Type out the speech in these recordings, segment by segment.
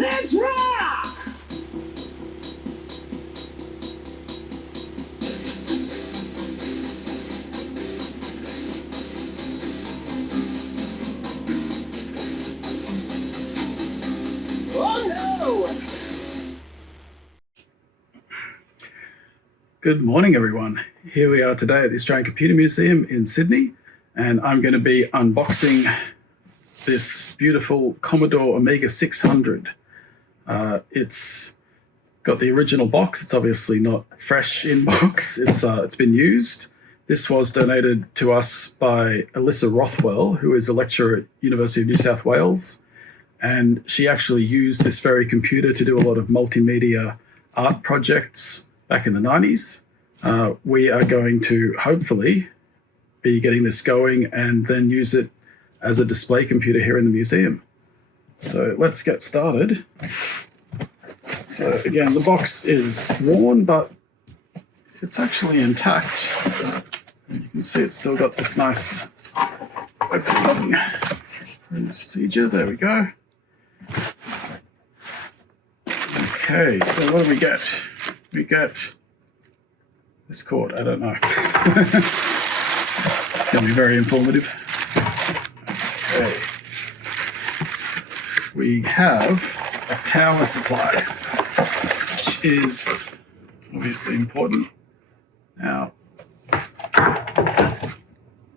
Let's rock! Oh no! Good morning, everyone. Here we are today at the Australian Computer Museum in Sydney, and I'm going to be unboxing this beautiful Commodore Amiga 600. It's got the original box. It's obviously not fresh in box. It's been used. This was donated to us by Alyssa Rothwell, who is a lecturer at University of New South Wales, and she actually used this very computer to do a lot of multimedia art projects back in the 90s. We are going to hopefully be getting this going and then use it as a display computer here in the museum. So let's get started. So again, the box is worn, but it's actually intact. And you can see it's still got this nice opening procedure. There we go. Okay, so what do we get? We get this cord. I don't know. It's going to be very informative. Okay. We have a power supply, which is obviously important. Now,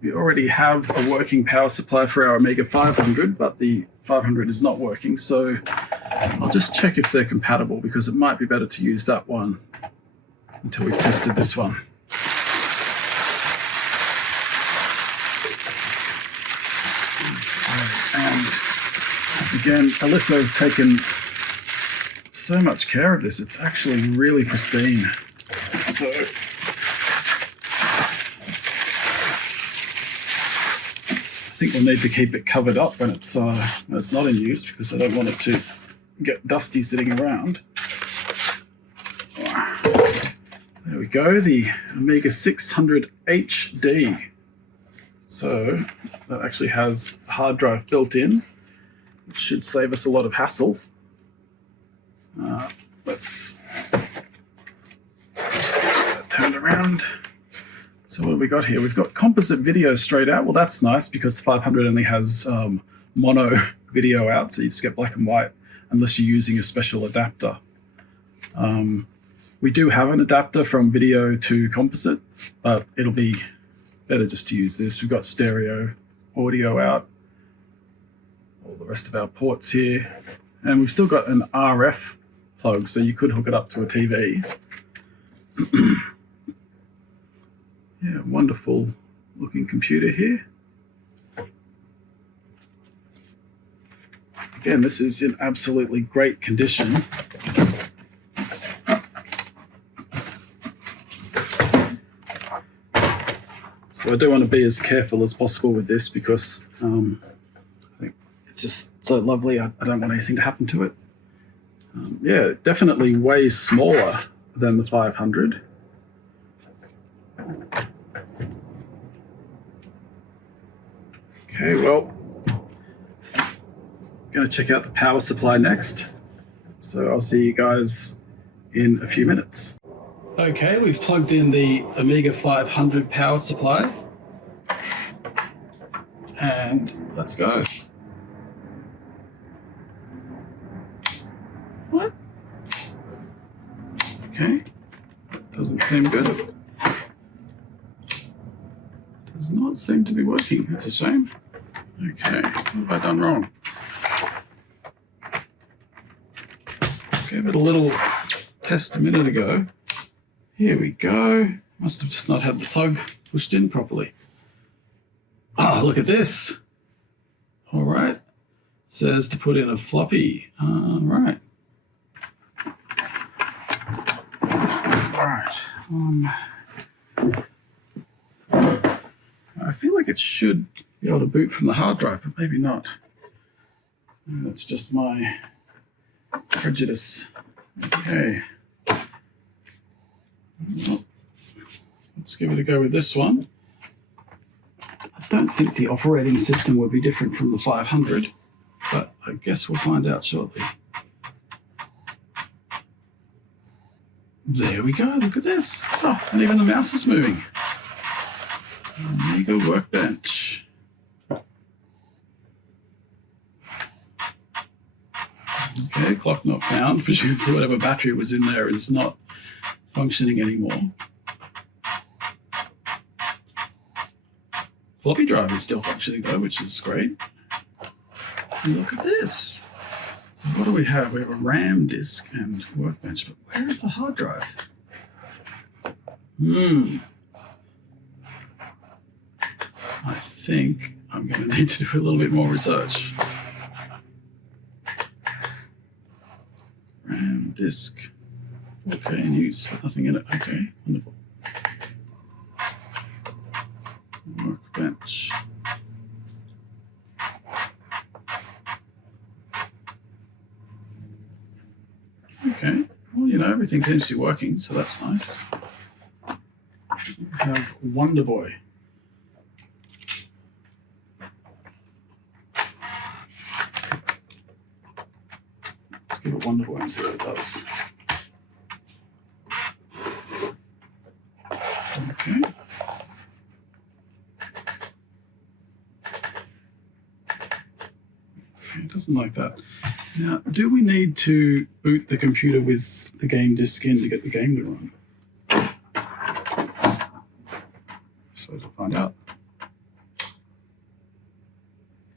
we already have a working power supply for our Amiga 500, but the 500 is not working, so I'll just check if they're compatible, because it might be better to use that one until we've tested this one. And again, Alyssa has taken so much care of this. It's actually really pristine. So I think we'll need to keep it covered up when it's not in use, because I don't want it to get dusty sitting around. There we go, the Amiga 600 HD. So that actually has a hard drive built in, which should save us a lot of hassle. Let's turn around. So what have we got here? We've got composite video straight out. Well, that's nice, because the 500 only has mono video out, so you just get black and white unless you're using a special adapter. We do have an adapter from video to composite, but it'll be better just to use this. We've got stereo audio out, all the rest of our ports here, and we've still got an RF plug, so you could hook it up to a TV. Yeah, wonderful looking computer here. Again, this is in absolutely great condition. So I do want to be as careful as possible with this, because I think it's just so lovely. I don't want anything to happen to it. Yeah, definitely way smaller than the 500. Okay, well, going to check out the power supply next. So I'll see you guys in a few minutes. Okay, we've plugged in the Amiga 500 power supply, and let's go. What? Okay, doesn't seem good. Does not seem to be working. That's a shame. Okay, what have I done wrong? Gave it a little test a minute ago. Here we go. Must have just not had the plug pushed in properly. Oh, look at this. All right. It says to put in a floppy. All right. All right. I feel like it should be able to boot from the hard drive, but maybe not. Maybe that's just my prejudice. Okay. Well, let's give it a go with this one. I don't think the operating system would be different from the 500, but I guess we'll find out shortly. There we go, look at this. Oh, and even the mouse is moving. Amiga workbench. Okay, clock not found. Presumably whatever battery was in there is not functioning anymore. Floppy drive is still functioning though, which is great. And look at this. So what do we have? We have a RAM disk and workbench, but where is the hard drive? I think I'm going to need to do a little bit more research. RAM disk, 4K in use, but nothing in it. Okay, wonderful. Workbench. Okay, well, you know, everything seems to be working, so that's nice. We have Wonder Boy. Let's give it Wonder Boy and see what it does. Okay. It doesn't like that. Now, do we need to boot the computer with the game disk in to get the game to run? So to find out.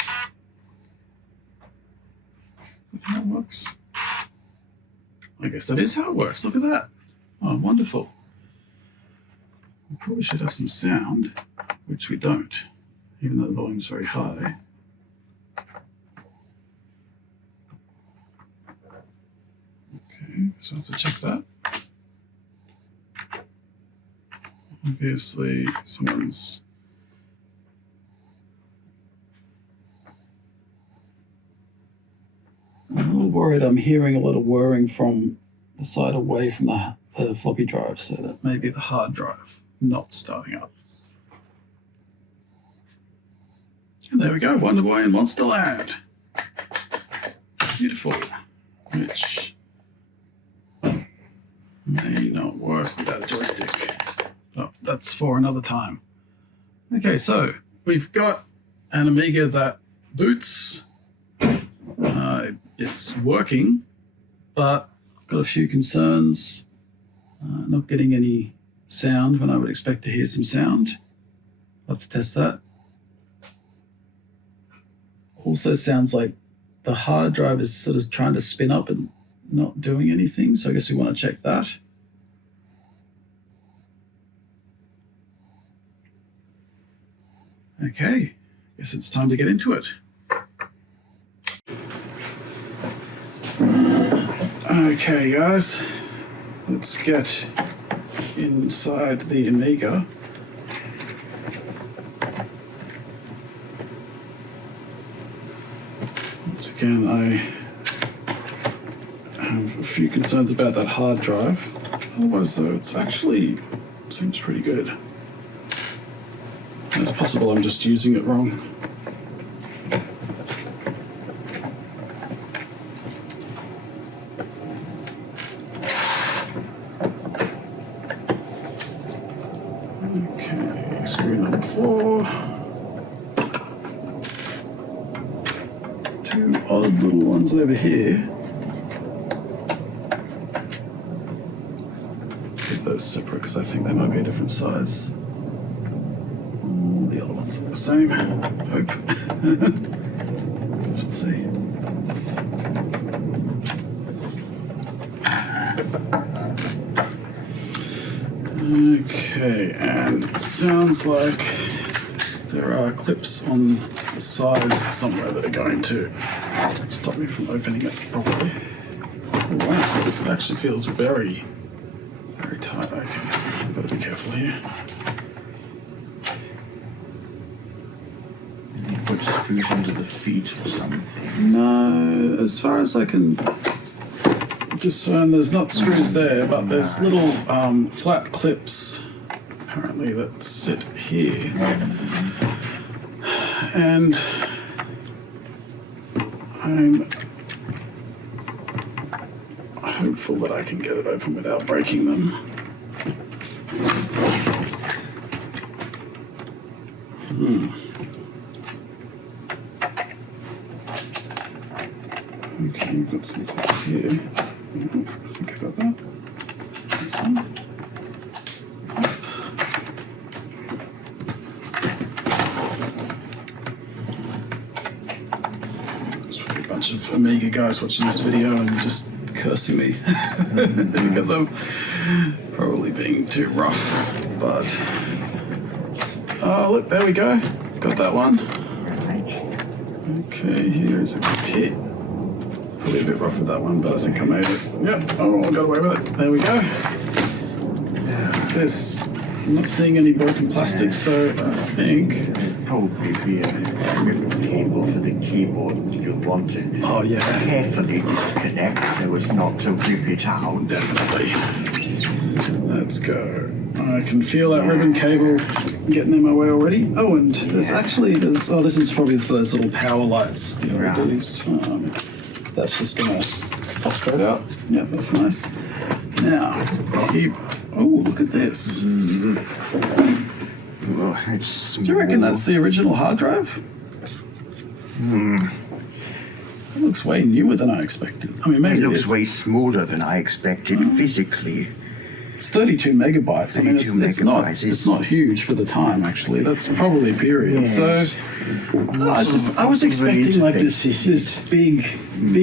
Is that how it works? I guess that is how it works. Look at that. Oh, wonderful. We probably should have some sound, which we don't, even though the volume's very high. So I have to check that. Obviously, someone's... I'm a little worried I'm hearing a lot of whirring from the side away from the floppy drive, so that may be the hard drive not starting up. And there we go, Wonder Boy in Monsterland. Beautiful. Which may not work without a joystick. Oh, that's for another time. Okay, so we've got an Amiga that boots. It's working, but I've got a few concerns. Not getting any sound when I would expect to hear some sound. I'll have to test that. Also sounds like the hard drive is sort of trying to spin up and not doing anything, so I guess we want to check that. Okay, guess it's time to get into it. Okay guys, let's get inside the Amiga. Once again, I have a few concerns about that hard drive. Otherwise though, it's actually seems pretty good. It's possible I'm just using it wrong. Okay, screw number 4. Two odd little ones over here. Keep those separate because I think they might be a different size. The other ones are the same. Hope. We'll see. Okay, and it sounds like there are clips on the sides somewhere that are going to stop me from opening it properly. Oh, wow, it actually feels very, very tight. Okay, I've got to be careful here. Put screws under the feet or something. No, as far as I can discern, there's not screws there, but there's little flat clips apparently that sit here. And I'm hopeful that I can get it open without breaking them. Okay, we've got some clips here. I think I got that. This one. Of Amiga guys watching this video and just cursing me because I'm probably being too rough, but oh look, there we go, got that one. Okay, here's a kit. Probably a bit rough with that one, but I think I made it. Yep, oh, I got away with it. There we go. This, I'm not seeing any broken plastic, so I think probably be a ribbon cable for the keyboard that you'll want to carefully disconnect so as not to rip it out. Definitely. Let's go. I can feel that ribbon cable getting in my way already. Oh, and there's this is probably for those little power lights, the LEDs. That's just gonna pop straight out. Yeah, that's nice. Now, look at this. Oh, it's Do you reckon that's the original hard drive? It looks way newer than I expected. I mean, maybe it looks is. way smaller than I expected physically. It's 32 megabytes. I mean, it's not huge for the time. Actually, that's probably period. Yes. So, I was expecting like this big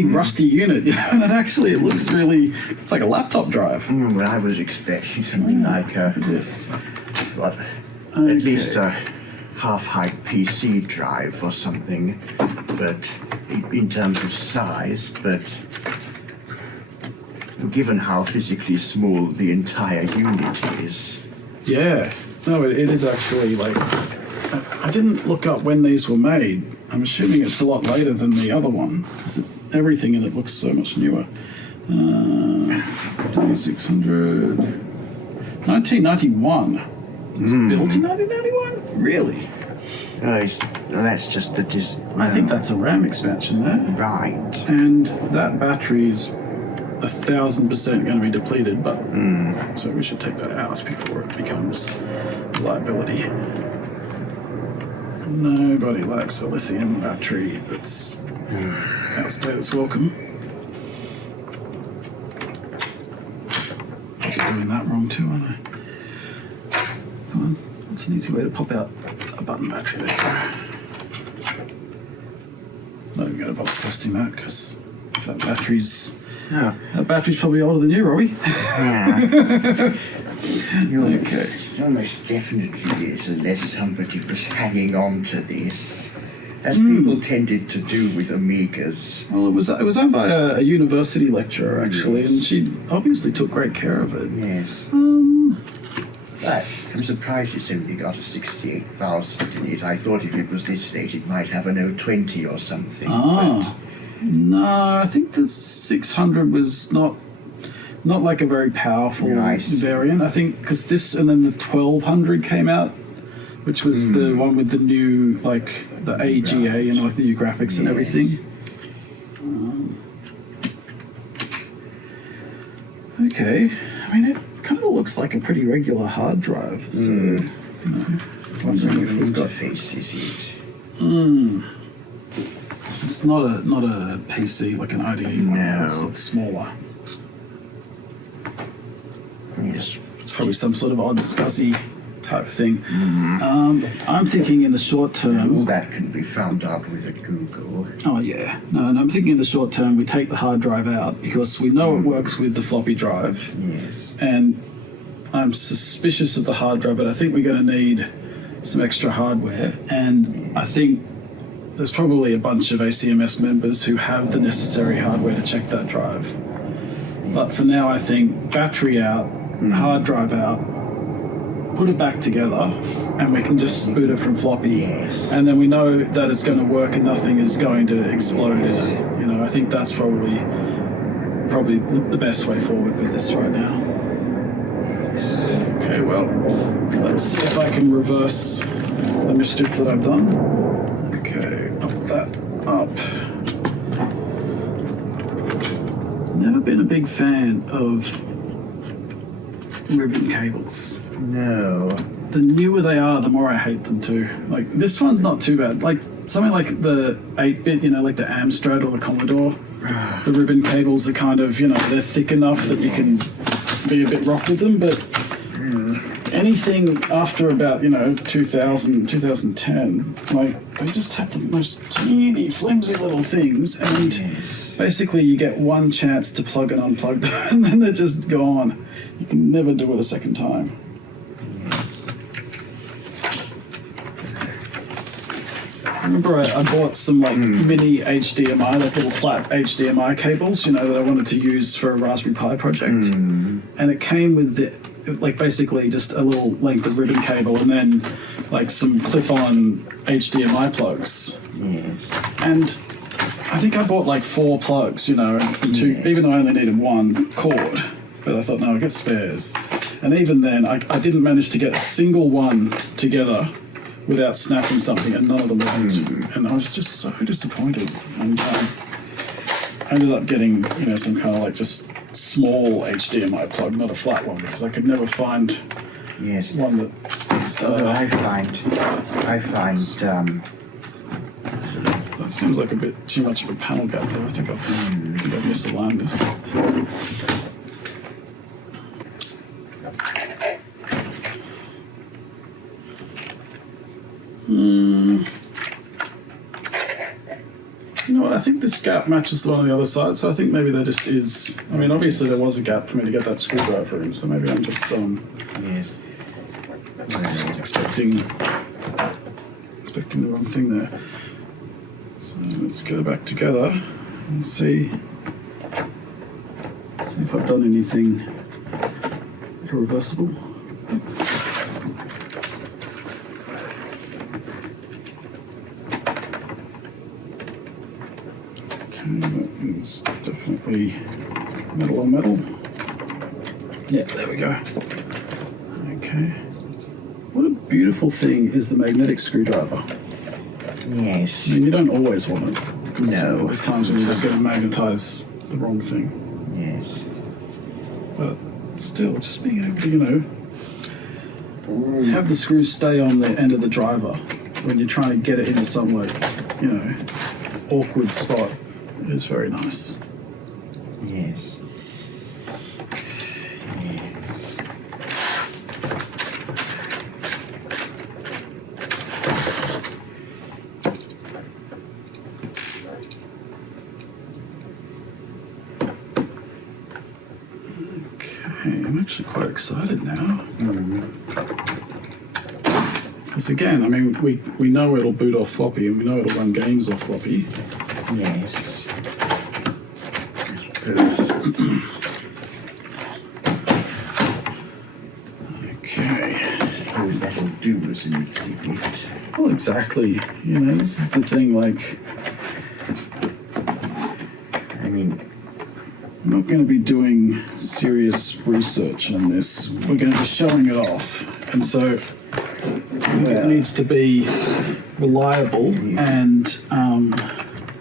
rusty unit, you know, and it looks really. It's like a laptop drive. Well, I was expecting something like this. What? At least a half-height PC drive or something, but in terms of size, but given how physically small the entire unit is. Yeah, no, it is actually like, I didn't look up when these were made. I'm assuming it's a lot later than the other one, because everything in it looks so much newer. 2600, 1991. It's built in 1991? Really? That's just the I think that's a RAM expansion there. Right. And that battery's 1,000% going to be depleted, but so we should take that out before it becomes a liability. Nobody likes a lithium battery that's outstayed its welcome. I'm doing that wrong too, aren't I? Come on, what's an easy way to pop out a button battery? There you go. Not even going to bother testing that, because if that battery's probably older than you, Robbie. Yeah. Okay. It almost definitely is, unless somebody was hanging on to this, as people tended to do with Amigas. Well, it was owned by a university lecturer, actually, and she obviously took great care of it. Yes. But I'm surprised it's only got a 68,000 in it. I thought if it was this late, it might have an 020 or something. No, I think the 600 was not like a very powerful variant. I think because this and then the 1200 came out, which was the one with the new, like, the AGA and like the new graphics and everything. Okay, I mean, it kind of looks like a pretty regular hard drive, so, you know, wondering if we've got... interface is it? It's not a PC like an IDE one. No. It's smaller. Yes. It's probably some sort of odd SCSI type thing. I'm thinking in the short term... All that can be found out with a Google. Oh, yeah. No, and I'm thinking in the short term we take the hard drive out because we know it works with the floppy drive. Yes. And I'm suspicious of the hard drive, but I think we're going to need some extra hardware. And I think there's probably a bunch of ACMS members who have the necessary hardware to check that drive. But for now, I think battery out, hard drive out, put it back together, and we can just boot it from floppy. Yes. And then we know that it's going to work and nothing is going to explode in it. You know, I think that's probably the best way forward with this right now. Okay, well, let's see if I can reverse the mischief that I've done. Okay, pop that up. never been a big fan of ribbon cables. No. The newer they are, the more I hate them too. Like, this one's not too bad. Like, something like the 8-bit, you know, like the Amstrad or the Commodore, the ribbon cables are kind of, you know, they're thick enough that you can be a bit rough with them, but anything after about, you know, 2000, 2010, like, they just have the most teeny, flimsy little things, and basically you get one chance to plug and unplug them, and then they're just gone. You can never do it a second time. I remember I bought some like mini HDMI, like little flat HDMI cables, you know, that I wanted to use for a Raspberry Pi project. And it came with like basically just a little length of ribbon cable and then like some clip-on HDMI plugs. And I think I bought like 4 plugs, you know, and 2, even though I only needed 1 cord. But I thought, no, I'll get spares. And even then, I didn't manage to get a single one together without snapping something, and none of them worked. And I was just so disappointed. And I ended up getting, you know, some kind of like just small HDMI plug, not a flat one, because I could never find one that is... I find that seems like a bit too much of a panel gap there. I think I've misaligned this. You know what, I think this gap matches the one on the other side, so I think maybe there just is... I mean, obviously there was a gap for me to get that screwdriver in, so maybe I'm just just expecting the wrong thing there. So let's get it back together and see if I've done anything irreversible. That is definitely metal on metal. Yeah, there we go. Okay. What a beautiful thing is the magnetic screwdriver. Yes. I mean, you don't always want it. Because No. there's times when you're just going to magnetize the wrong thing. Yes. But still, just being able to, you know, have the screw stay on the end of the driver when you're trying to get it into some, like, you know, awkward spot is very nice. Yes. I'm actually quite excited now. Because again, I mean, we know it'll boot off floppy and we know it'll run games off floppy. Yes. Okay. All that'll do is in its secret. Well, exactly. You know, this is the thing, like... I mean... I'm not going to be doing serious research on this. We're going to be showing it off. And so it needs to be reliable and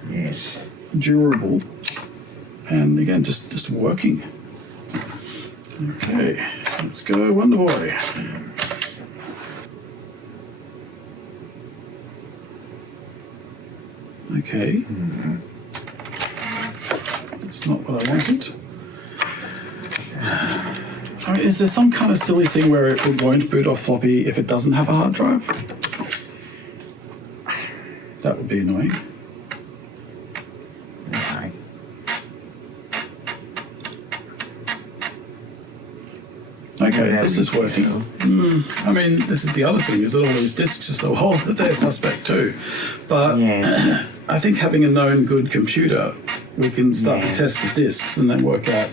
yes. durable. And again, just working. Okay, let's go, Wonder Boy. Okay. That's not what I wanted. I mean, is there some kind of silly thing where it won't boot off floppy if it doesn't have a hard drive? That would be annoying. Right. Okay, this is working. I mean, this is the other thing, is that all these discs are so old that they're suspect too. But Yes. I think having a known good computer, we can start to test the discs and then work out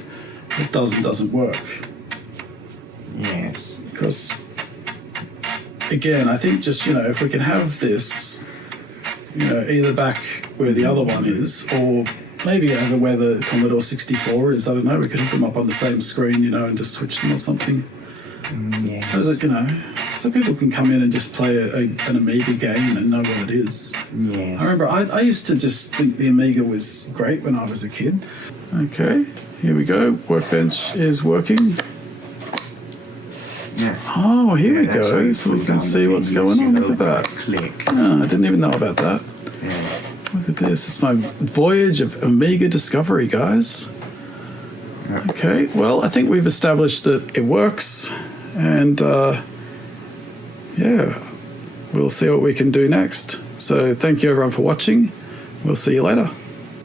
what does and doesn't work. Yes. Because, again, I think just, you know, if we can have this, you know, either back where the other one is, or maybe over where the Commodore 64 is, I don't know, we could hook them up on the same screen, you know, and just switch them or something. Yeah. so that, you know, so people can come in and just play an Amiga game and know what it is. Yeah. I remember I used to just think the Amiga was great when I was a kid. Okay, here we go. Workbench is working. Yeah. Oh, here we Yeah, that's how go. you So pull we can down see the what's menus, going on. you Look at know, that. Click. Oh, I didn't even know about that. Yeah. Look at this. It's my voyage of Amiga discovery, guys. Yeah. Okay, well, I think we've established that it works. And, yeah, we'll see what we can do next. So thank you, everyone, for watching. We'll see you later.